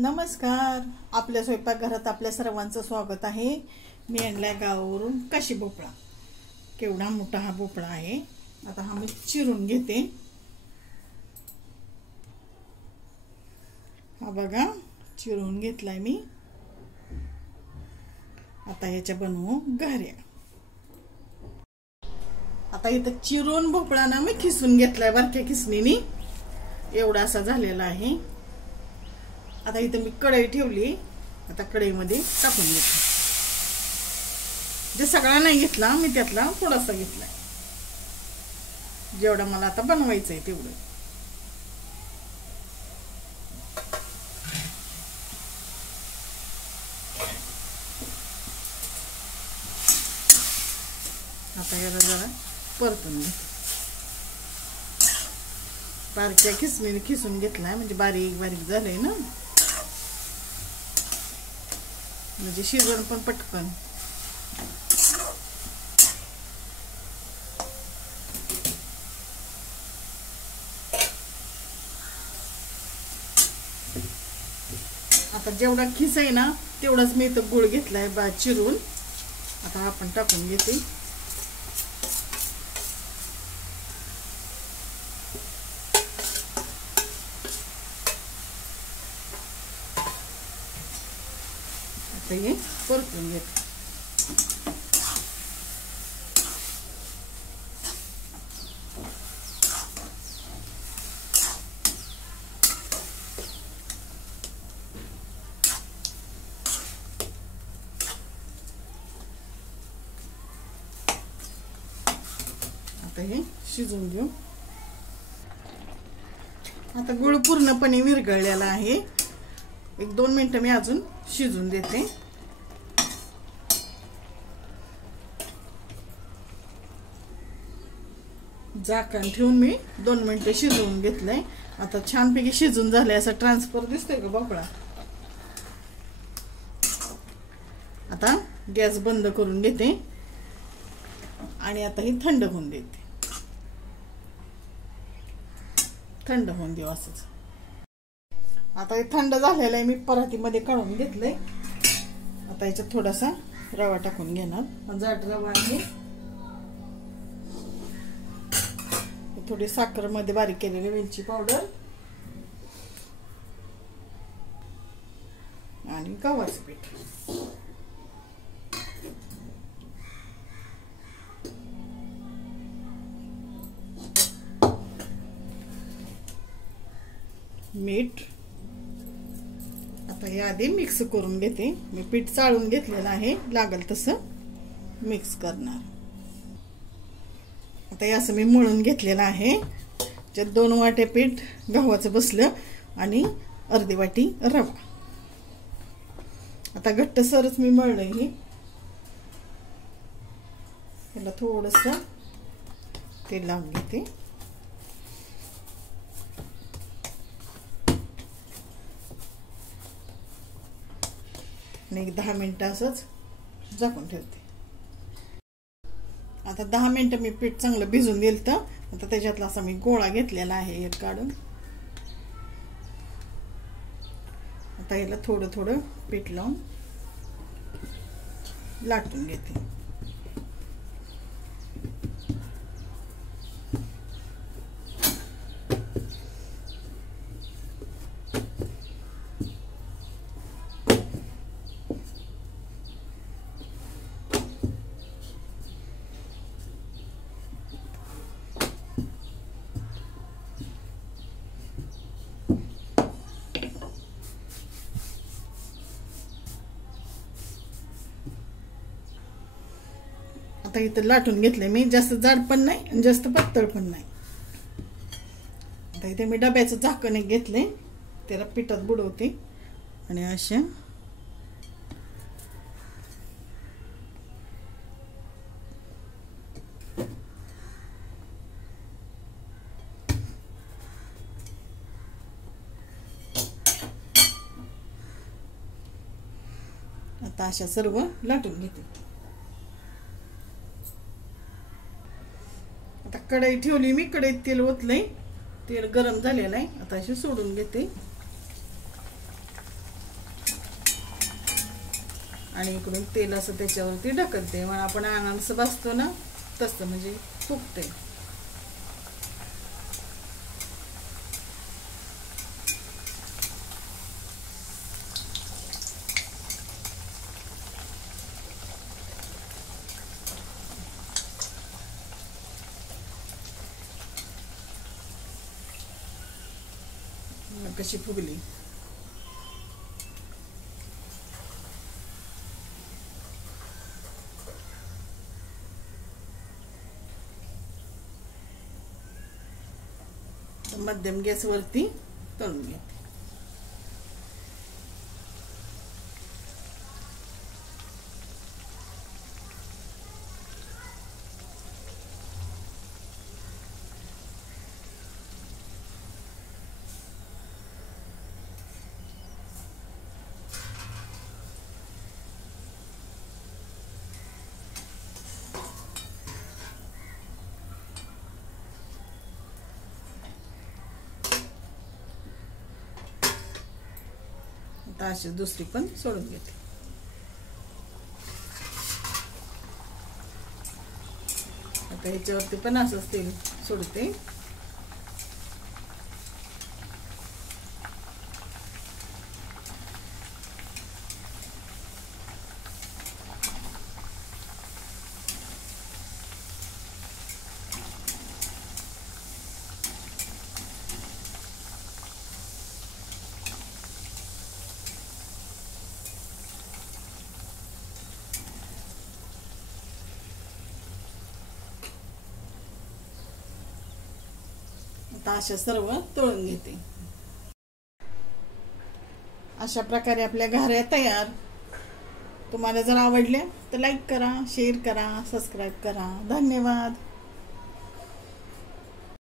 नमस्कार. आपल्या स्वयंपाकघरात आपल्या सर्वांचं स्वागत आहे. मी आणलाय गावावरून काशी भोपळा. केवढा मोठा हा भोपळा आहे. आता हा मी चिरून घेते. हा बघा चिरून घेतलाय मी. आता याच्या बनवू घाऱ्या. आता इथं चिरून भोपळा ना मी खिसून घेतलाय बारक्या खिसणीने. एवढा असा झालेला आहे. आता इथं मी कढई ठेवली. आता कढईमध्ये टाकून घेते. जे सगळा नाही घेतला मी, त्यातला थोडासा घेतलाय. जेवढा मला आता बनवायचं आहे तेवढं. आता याला जरा परतून घे. बारक्या खिसणीने खिसून घेतलाय म्हणजे बारीक बारीक झालंय ना, म्हणजे शिजवण पण पटकन. आता जेवढा खिस आहे ना तेवढाच मी इथं गुळ घेतलाय चिरून. आता आपण टाकून घेते. हे परतून घेते. आता हे शिजवून घेऊ. आता गुळ पूर्णपणे विरघळलेला आहे. 1-2 मिनिटं मी अजून शिजून देते. झाकण ठेवून मी 2 मिनिटं शिजवून घेतलंय. आता छानपैकी शिजून झालंय. असं ट्रान्सफर दिसतोय का भोपळा. आता गॅस बंद करून घेते आणि आता ही थंड होऊन देते. थंड होऊन देऊ असंच. आता हे थंड झालेलं आहे. मी परातीमध्ये काढून घेतलंय. आता याच्यात थोडासा रवा टाकून घेणार. जाड रवा आहे. थोडी साखर मध्ये बारीक केलेली वेलची पावडर आणि गव्हाचं पीठ. मीठ. आता हे आधी मिक्स करून घेते. मी पीठ चाळून घेतलेलं आहे. लागल तसं मिक्स करणार. आता हे असं मी मळून घेतलेलं आहे. ज्यात 2 वाटे पीठ गव्हाचं बसलं आणि अर्धी वाटी रवा. आता घट्ट सरच मी मळलंय. हे त्याला थोडंसं तेल लावून घेते. आणि 10 मिनिटं असंच झाकून ठेवते. आता 10 मिनिटं मी पीठ चांगलं भिजून दिलं. तर आता त्याच्यातला असा मी गोळा घेतलेला आहे एक काढून. आता याला थोडं थोडं पीठ लावून लाटून घेते. आता इथं लाटून घेतले मी. जास्त जाड पण नाही आणि जास्त पातळ पण नाही. आता इथे मी डब्याचं झाकण एक घेतले. त्याला पिठात बुडवते आणि अशा आता अशा सर्व लाटून घेते. आता कढई ठेवली मी. कढईत तेल ओतलंय. तेल गरम झालेलं आहे. आता अशी सोडून घेते. आणि इकडून तेल असं त्याच्यावरती ढकलते. मग आपण अनारस भाजतो ना तसं, म्हणजे फुगते. कशी फुगली. मध्यम गॅसवरती तळून घ्या. आता अशी दुसरी पण सोडून घेते. आता ह्याच्यावरती पण असंच तेल सोडते. आता अशा सर्व तळून घेते. अशा प्रकारे आपल्या घाऱ्या तयार. तुम्हाला जर आवडल्या तर लाईक करा, शेअर करा, सबस्क्राईब करा. धन्यवाद.